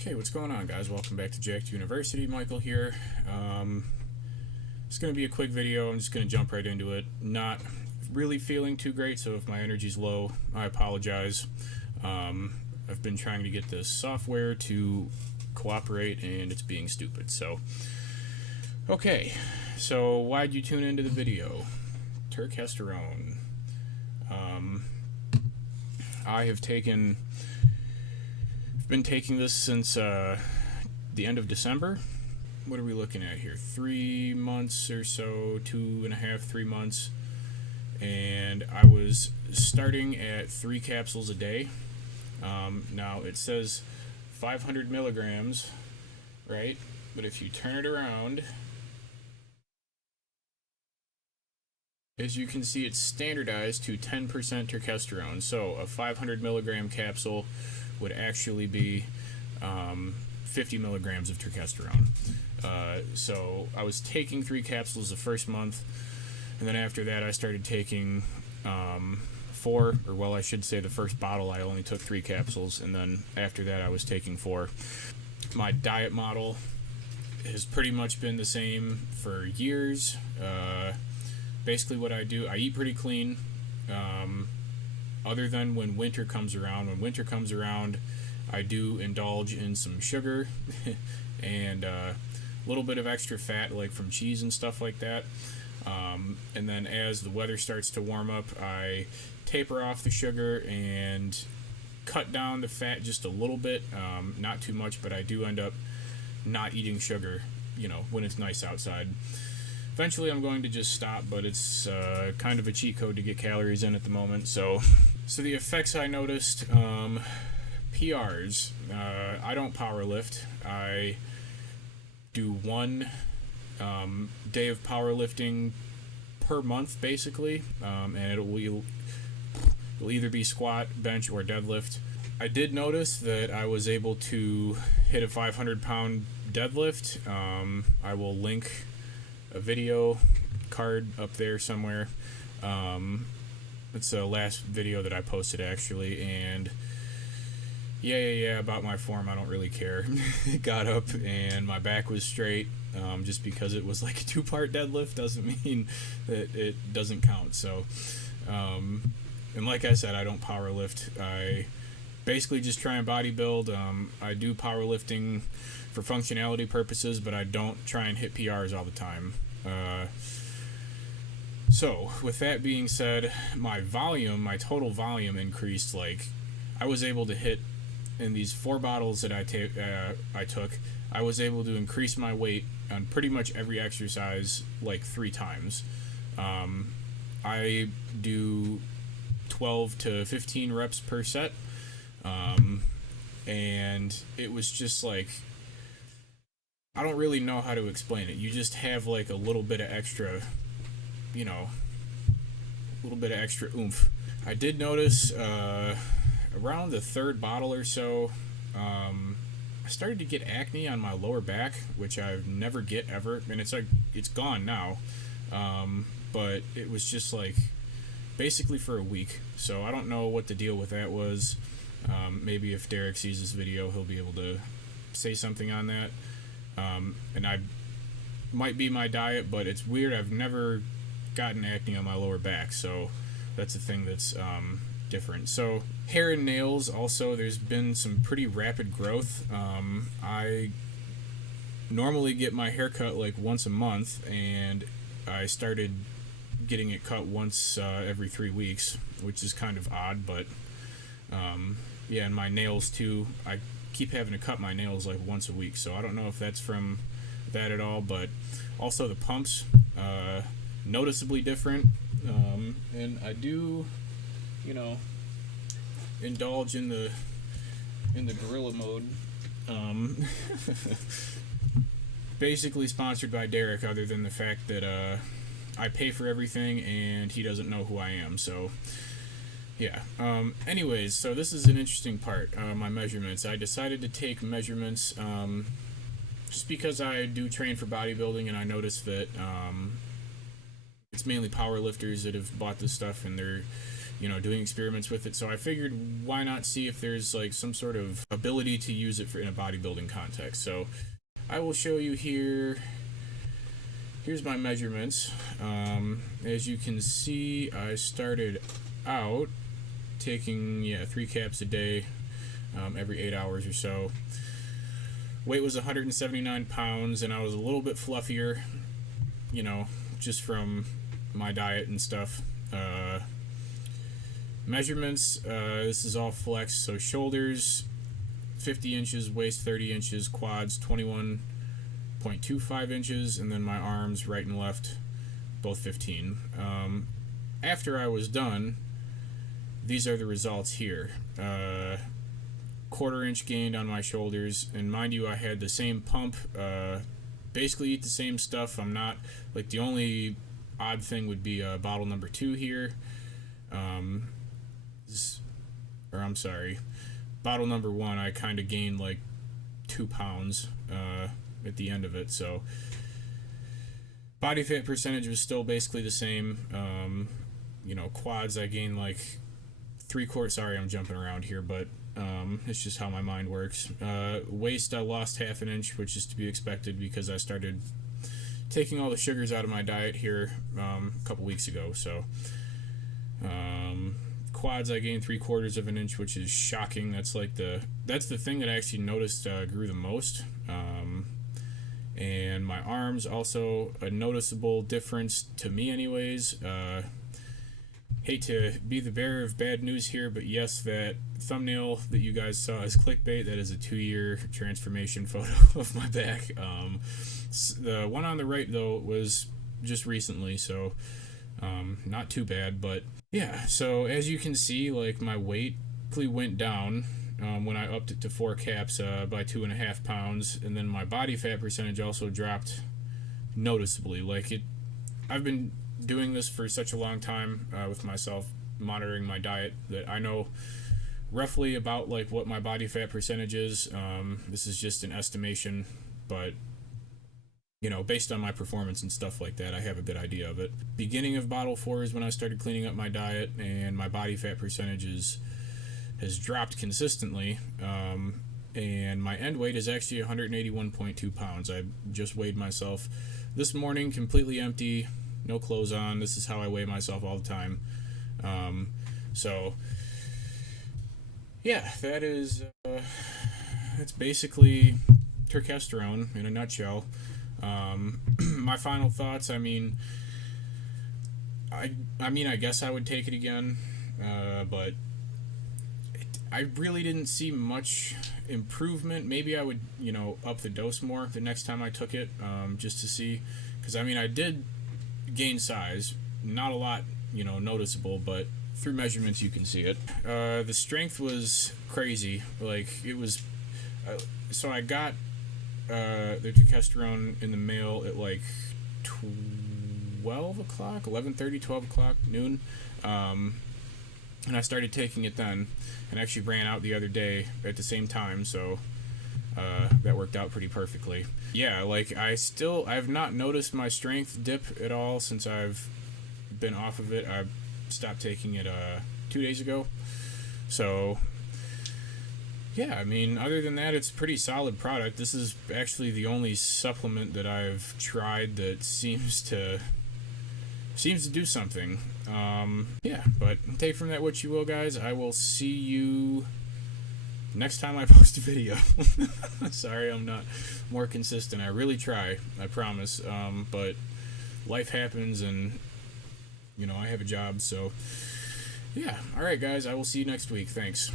Okay, what's going on, guys? Welcome back to Jacked University. Michael here. It's going to be a quick video. I'm just going to jump right into it. Not really feeling too great, so if my energy's low, I apologize. I've been trying to get this software to cooperate, and it's being stupid. So, okay. So, why'd you tune into the video? Turkesterone. I have been taking this since the end of December. What are we looking at here? 3 months or so, 2.5, 3 months. And I was starting at 3 capsules a day. Now it says 500 milligrams, right? But if you turn it around, as you can see, it's standardized to 10% turkesterone. So a 500 milligram capsule would actually be 50 milligrams of turkesterone. So I was taking 3 capsules the first month, and then after that I started taking 4, or well, I should say the first bottle I only took 3 capsules, and then after that I was taking 4. My diet model has pretty much been the same for years. Basically what I do, I eat pretty clean. Other than when winter comes around. When winter comes around, I do indulge in some sugar and a little bit of extra fat, like from cheese and stuff like that. And then as the weather starts to warm up, I taper off the sugar and cut down the fat just a little bit. Not too much, but I do end up not eating sugar, when it's nice outside. Eventually I'm going to just stop, but it's kind of a cheat code to get calories in at the moment. So the effects I noticed, PRs. I don't power lift. I do 1 day of powerlifting per month, basically, and it'll either be squat, bench, or deadlift. I did notice that I was able to hit a 500-pound deadlift. I will link a video card up there somewhere. It's the last video that I posted, actually, and yeah, about my form, I don't really care. Got up and my back was straight. Just because it was like a 2-part deadlift doesn't mean that it doesn't count. So, and like I said, I don't power lift. I basically just try and bodybuild. I do powerlifting for functionality purposes, but I don't try and hit PRs all the time. So with that being said, my total volume increased. Like, I was able to hit, in these 4 bottles that I took, I was able to increase my weight on pretty much every exercise like 3 times. I do 12 to 15 reps per set. And it was just like, I don't really know how to explain it. You just have like a little bit of extra, oomph. I did notice around the 3rd bottle or so, I started to get acne on my lower back, which I never get ever, and it's gone now. But it was just like basically for a week. So I don't know what the deal with that was. Maybe if Derek sees this video, he'll be able to say something on that. And I might be my diet, but it's weird. I've never gotten acne on my lower back, so that's a thing that's different. So hair and nails also, there's been some pretty rapid growth. I normally get my hair cut like once a month, and I started getting it cut once every 3 weeks, which is kind of odd, but yeah, and my nails too, I keep having to cut my nails like once a week, so I don't know if that's from that at all. But also the pumps, noticeably different, and I do indulge in the gorilla mode. Basically sponsored by Derek, other than the fact that I pay for everything and he doesn't know who I am. So yeah. Anyways, so this is an interesting part, my measurements. I decided to take measurements just because I do train for bodybuilding, and I noticed that it's mainly power lifters that have bought this stuff, and they're doing experiments with it. So I figured, why not see if there's like some sort of ability to use it in a bodybuilding context. So I will show you here. Here's my measurements. As you can see, I started out taking 3 caps a day, every 8 hours or so. Weight was 179 pounds, and I was a little bit fluffier, just from my diet and stuff. Measurements, this is all flex, so shoulders 50 inches, waist 30 inches, quads 21.25 inches, and then my arms right and left both 15. After I was done, these are the results here. 1/4 inch gained on my shoulders, and mind you, I had the same pump, basically eat the same stuff. I'm not, like, the only odd thing would be bottle number 2 here, bottle number 1, I kind of gained like 2 pounds at the end of it. So body fat percentage was still basically the same. Quads, I gained like 3/4. Sorry, I'm jumping around here, but it's just how my mind works. Waist, I lost 1/2 inch, which is to be expected because I started taking all the sugars out of my diet here a couple weeks ago. So quads, I gained 3/4 inch, which is shocking. That's the thing that I actually noticed grew the most. And my arms, also a noticeable difference to me anyways. Hate to be the bearer of bad news here, but yes, that thumbnail that you guys saw is clickbait. That is a 2-year transformation photo of my back. The one on the right, though, was just recently, so not too bad. But yeah, so as you can see, like, my weight went down when I upped it to 4 caps by 2.5 pounds, and then my body fat percentage also dropped noticeably. I've been doing this for such a long time with myself, monitoring my diet, that I know roughly about like what my body fat percentage is. This is just an estimation, but based on my performance and stuff like that, I have a good idea of it. Beginning of bottle 4 is when I started cleaning up my diet, and my body fat percentages has dropped consistently, and my end weight is actually 181.2 pounds. I just weighed myself this morning, completely empty, no clothes on. This is how I weigh myself all the time. So yeah, that's basically Turkesterone in a nutshell. My final thoughts, I guess I would take it again, but I really didn't see much improvement. Maybe I would, up the dose more the next time I took it, just to see, because I did gain size, not a lot, noticeable, but through measurements you can see it. The strength was crazy. Like, it was, so I got the Turkesterone in the mail at like 12 o'clock, 11:30, 12 o'clock, noon, and I started taking it then, and actually ran out the other day at the same time, so that worked out pretty perfectly. Yeah, like, I've not noticed my strength dip at all since I've been off of it. I stopped taking it 2 days ago. So yeah, other than that, it's a pretty solid product. This is actually the only supplement that I've tried that seems to do something. Yeah, but take from that what you will, guys. I will see you next time I post a video. Sorry I'm not more consistent. I really try, I promise. But life happens, and I have a job, so yeah. Alright, guys, I will see you next week. Thanks.